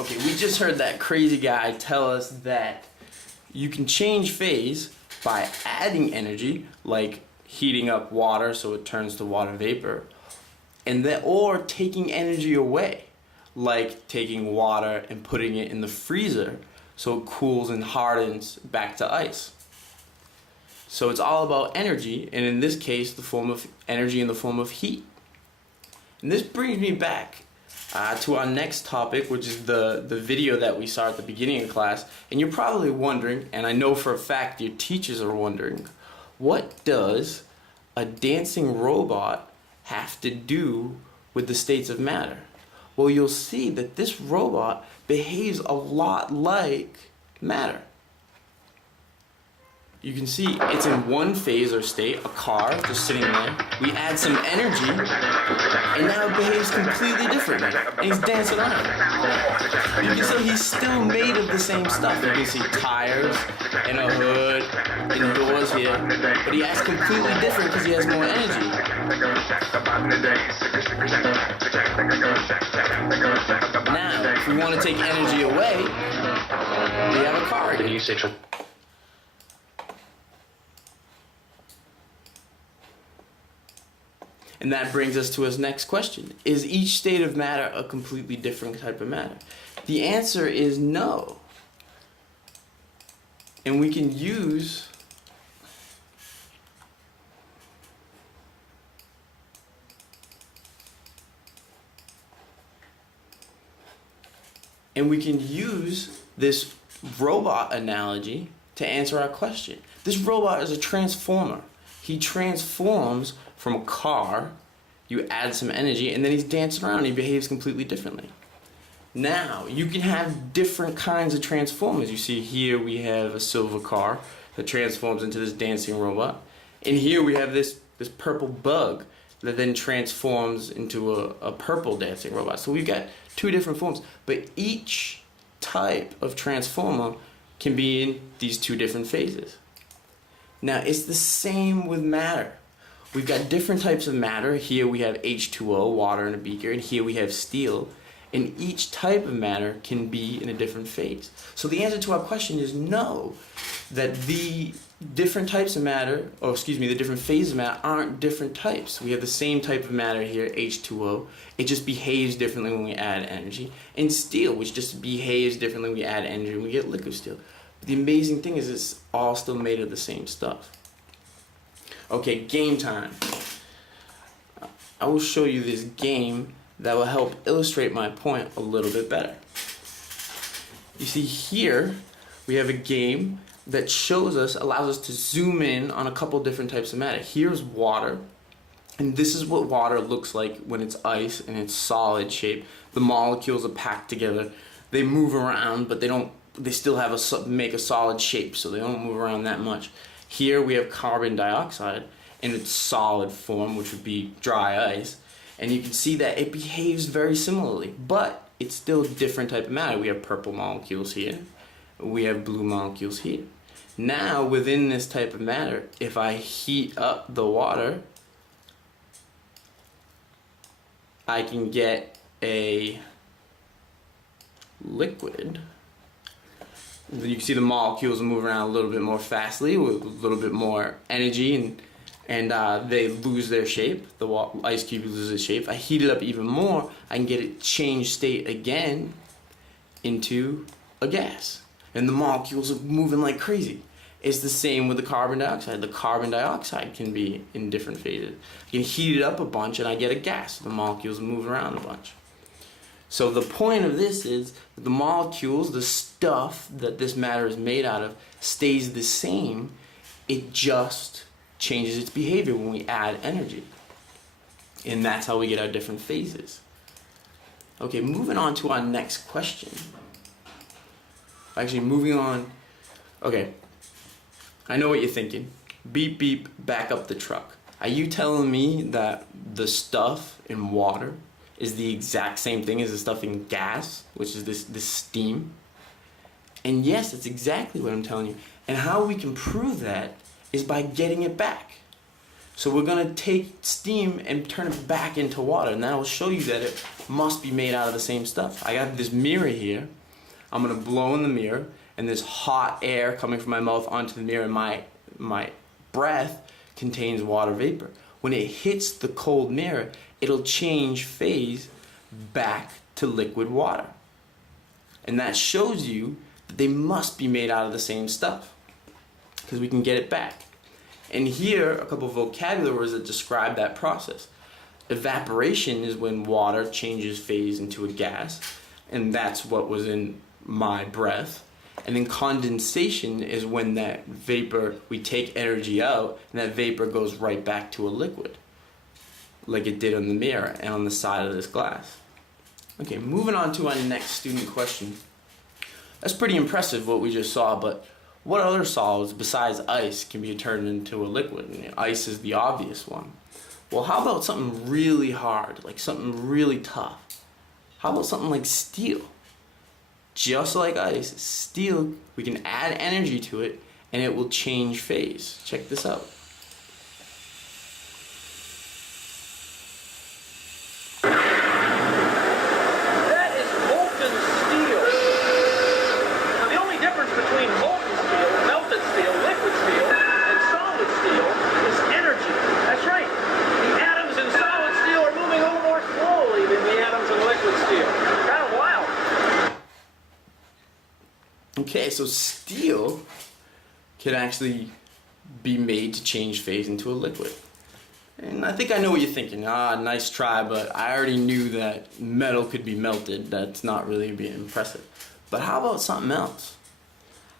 Okay, we just heard that crazy guy tell us that you can change phase by adding energy, like heating up water so it turns to water vapor, and then or taking energy away, like taking water and putting it in the freezer so it cools and hardens back to ice. So it's all about energy, and in this case, the form of energy in the form of heat. And this brings me back to our next topic, which is the video that we saw at the beginning of class. And you're probably wondering, and I know for a fact your teachers are wondering, what does a dancing robot have to do with the states of matter? Well, you'll see that this robot behaves a lot like matter. You can see it's in one phase or state, a car just sitting there. We add some energy, and now it behaves completely differently. And he's dancing around. You can see he's still made of the same stuff. You can see tires and a hood and doors here, but he acts completely different because he has more energy. Now, if we want to take energy away, we have a car again. And that brings us to his next question. Is each state of matter a completely different type of matter? The answer is no. And we can use this robot analogy to answer our question. This robot is a transformer. He transforms from a car, you add some energy, and then he's dancing around and he behaves completely differently. Now, you can have different kinds of transformers. You see here we have a silver car that transforms into this dancing robot. And here we have this purple bug that then transforms into a purple dancing robot. So we've got two different forms, but each type of transformer can be in these two different phases. Now, it's the same with matter. We've got different types of matter. Here we have H2O, water in a beaker, and here we have steel. And each type of matter can be in a different phase. So the answer to our question is no, that the different types of matter, the different phases of matter aren't different types. We have the same type of matter here, H2O. It just behaves differently when we add energy. And steel, which just behaves differently when we add energy and we get liquid steel. But the amazing thing is it's all still made of the same stuff. Okay, game time. I will show you this game that will help illustrate my point a little bit better. You see here, we have a game that allows us to zoom in on a couple different types of matter. Here's water, and this is what water looks like when it's ice and it's solid shape. The molecules are packed together. They move around, but they still make a solid shape, so they don't move around that much. Here we have carbon dioxide in its solid form, which would be dry ice, and you can see that it behaves very similarly, but it's still a different type of matter. We have purple molecules here, we have blue molecules here. Now, within this type of matter, if I heat up the water, I can get a liquid. You can see the molecules move around a little bit more fastly with a little bit more energy, and they lose their shape. The ice cube loses its shape. I heat it up even more, I can get it change state again into a gas. And the molecules are moving like crazy. It's the same with the carbon dioxide. The carbon dioxide can be in different phases. I can heat it up a bunch and I get a gas. The molecules move around a bunch. So the point of this is that the molecules, the stuff that this matter is made out of, stays the same. It just changes its behavior when we add energy. And that's how we get our different phases. Okay, moving on to our next question. Actually, moving on. Okay, I know what you're thinking. Beep, beep, back up the truck. Are you telling me that the stuff in water is the exact same thing as the stuff in gas, which is this steam? And yes, that's exactly what I'm telling you. And how we can prove that is by getting it back. So we're gonna take steam and turn it back into water, and that will show you that it must be made out of the same stuff. I got this mirror here. I'm gonna blow in the mirror, and this hot air coming from my mouth onto the mirror, and my breath contains water vapor. When it hits the cold mirror, it'll change phase back to liquid water. And that shows you that they must be made out of the same stuff, because we can get it back. And here, a couple of vocabulary words that describe that process. Evaporation is when water changes phase into a gas, and that's what was in my breath. And then condensation is when that vapor, we take energy out, and that vapor goes right back to a liquid, like it did on the mirror and on the side of this glass. Okay, moving on to our next student question. That's pretty impressive what we just saw, but what other solids besides ice can be turned into a liquid? And ice is the obvious one. Well, how about something really hard, like something really tough? How about something like steel? Just like ice, steel, we can add energy to it and it will change phase. Check this out. That is molten steel. Now the only difference between molten steel, melted steel, liquid steel, and solid steel is energy. That's right. The atoms in solid steel are moving a little more slowly than the atoms in liquid steel. Kind of wild. Okay, so steel can actually be made to change phase into a liquid. And I think I know what you're thinking. Nice try, but I already knew that metal could be melted. That's not really being impressive. But how about something else?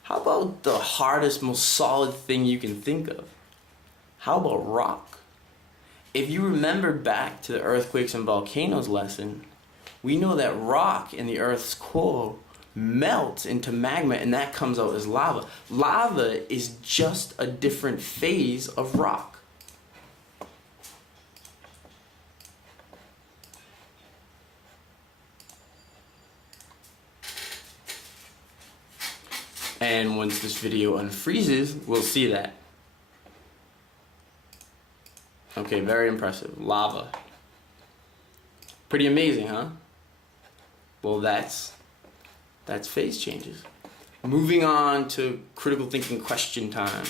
How about the hardest, most solid thing you can think of? How about rock? If you remember back to the earthquakes and volcanoes lesson, we know that rock in the Earth's core melts into magma, and that comes out as lava. Lava is just a different phase of rock. And once this video unfreezes, we'll see that. Okay, very impressive. Lava. Pretty amazing, huh? Well, that's phase changes. Moving on to critical thinking question time.